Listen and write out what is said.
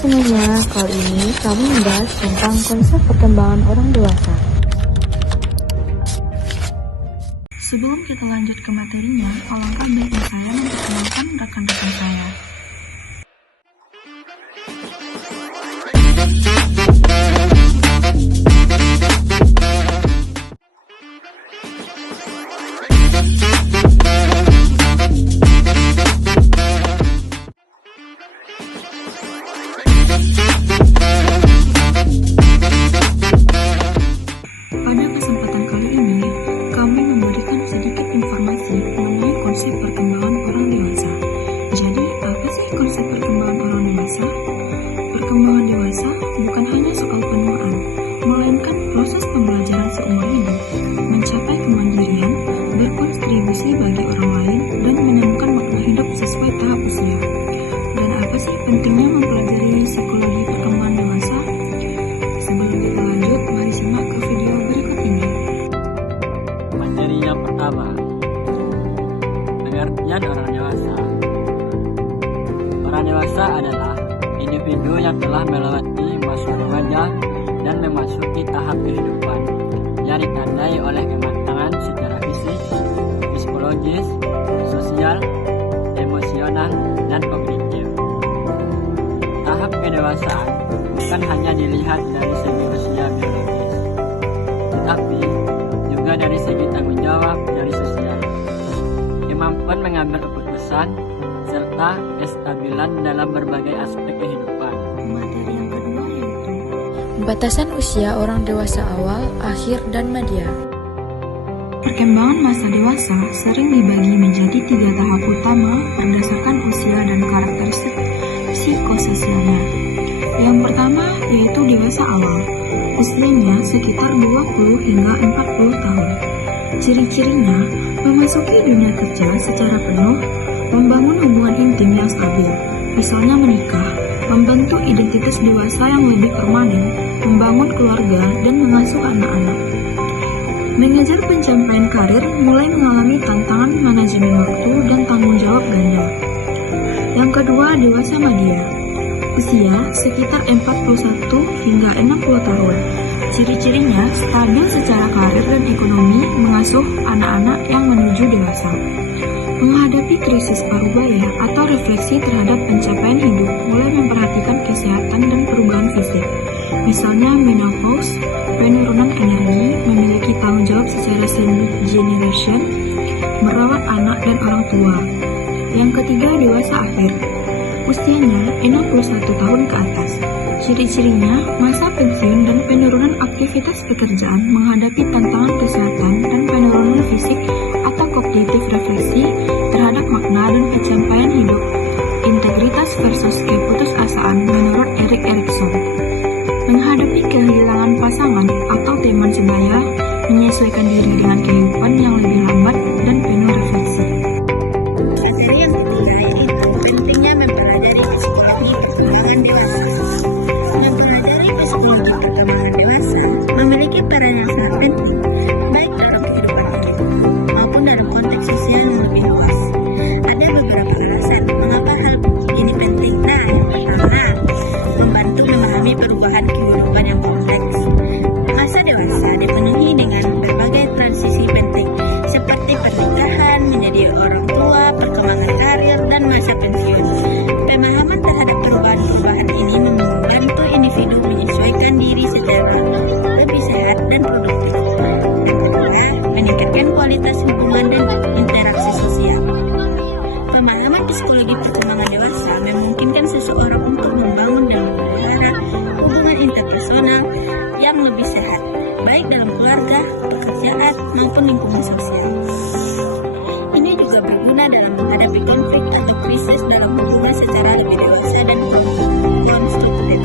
semuanya, kali ini kami membahas tentang konsep perkembangan orang dewasa. Sebelum kita lanjut ke materinya, alangkah baiknya saya memperkenalkan rekan-rekan saya. Pada kesempatan kali ini, kami memberikan sedikit informasi mengenai konsep perkembangan orang dewasa. Jadi, apa sih konsep perkembangan orang dewasa? Perkembangan dewasa bukan hanya soal penuaan, melainkan proses pembelajaran seumur hidup, mencapai kemandirian, berkontribusi bagi orang lain, dan menemukan makna hidup sesuai tahap usia. Dan apa sih pentingnya mempelajari psikologi perkembangan dewasa? Sebelum kita lanjut, mari simak ke video berikut ini. Materi yang pertama, pengertian orang dewasa. Orang dewasa adalah individu yang telah melewati masa remaja dan memasuki tahap kehidupan yang ditandai oleh kematangan secara fisik, psikologis, sosial, emosional, dan kognitif. Tahap kedewasaan bukan hanya dilihat dari segi usia biologis, tetapi juga dari segi tanggung jawab dari sosial, kemampuan mengambil keputusan, serta kestabilan dalam berbagai aspek kehidupan. Materi yang kedua yaitu Batasan usia orang dewasa awal, akhir, dan media. perkembangan masa dewasa sering dibagi menjadi 3 tahap utama berdasarkan usia dan karakteristik psikososialnya. Yang pertama yaitu dewasa awal, usianya sekitar 20 hingga 40 tahun. Ciri-cirinya memasuki dunia kerja secara penuh, membangun hubungan intim yang stabil, misalnya menikah, membentuk identitas dewasa yang lebih permanen, membangun keluarga, dan mengasuh anak-anak. Mengejar pencapaian karir mulai mengalami tantangan manajemen waktu dan tanggung jawab ganda. Yang kedua, dewasa media. Usia sekitar 41 hingga 60 tahun. Ciri-cirinya stabil secara karir dan ekonomi, mengasuh anak-anak yang menuju dewasa. Menghadapi krisis parubaya atau refleksi terhadap pencapaian hidup, mulai memperhatikan kesehatan dan perubahan fisik. Misalnya menopause, penurunan energi, memiliki tanggung jawab secara generation, merawat anak dan orang tua. Yang ketiga, dewasa akhir. Usianya 61 tahun ke atas. Ciri-cirinya masa pensiun dan penurunan aktivitas pekerjaan, menghadapi tantangan kesehatan dan penurunan fisik atau kognitif refleksi terhadap makna dan pencapaian hidup. Integritas versus keputusasaan menurut Erik Erikson. Menghadapi kehilangan pasangan atau teman sebaya, menyesuaikan diri dengan kehidupan yang lebih lambat dan penuh refleksi. Materi yang ketiga yaitu pentingnya mempelajari psikologi perkembangan dewasa. Mempelajari psikologi perkembangan dewasa memiliki peran yang sangat penting, baik dalam kehidupan hidup maupun dalam konteks sosial yang lebih luas. Ada beberapa alasan mengapa hal ini penting. Nah, yang pertama, membantu memahami perubahan kehidupan yang kompleks. Masa dewasa dipenuhi dengan berbagai transisi penting, seperti pernikahan, menjadi orang tua, perkembangan karir, dan masa pensiun. Pemahaman terhadap perubahan-perubahan ini membantu individu menyesuaikan diri secara lebih sehat dan produktif. Yang kedua, meningkatkan kualitas hubungan dan interaksi sosial. Pemahaman psikologi perkembangan dewasa memungkinkan seseorang untuk membangun dan memelihara hubungan interpersonal yang lebih sehat, baik dalam keluarga, pekerjaan, maupun lingkungan sosial. Ini juga berguna dalam menghadapi konflik atau krisis dalam hubungan secara lebih dewasa dan konstruktif.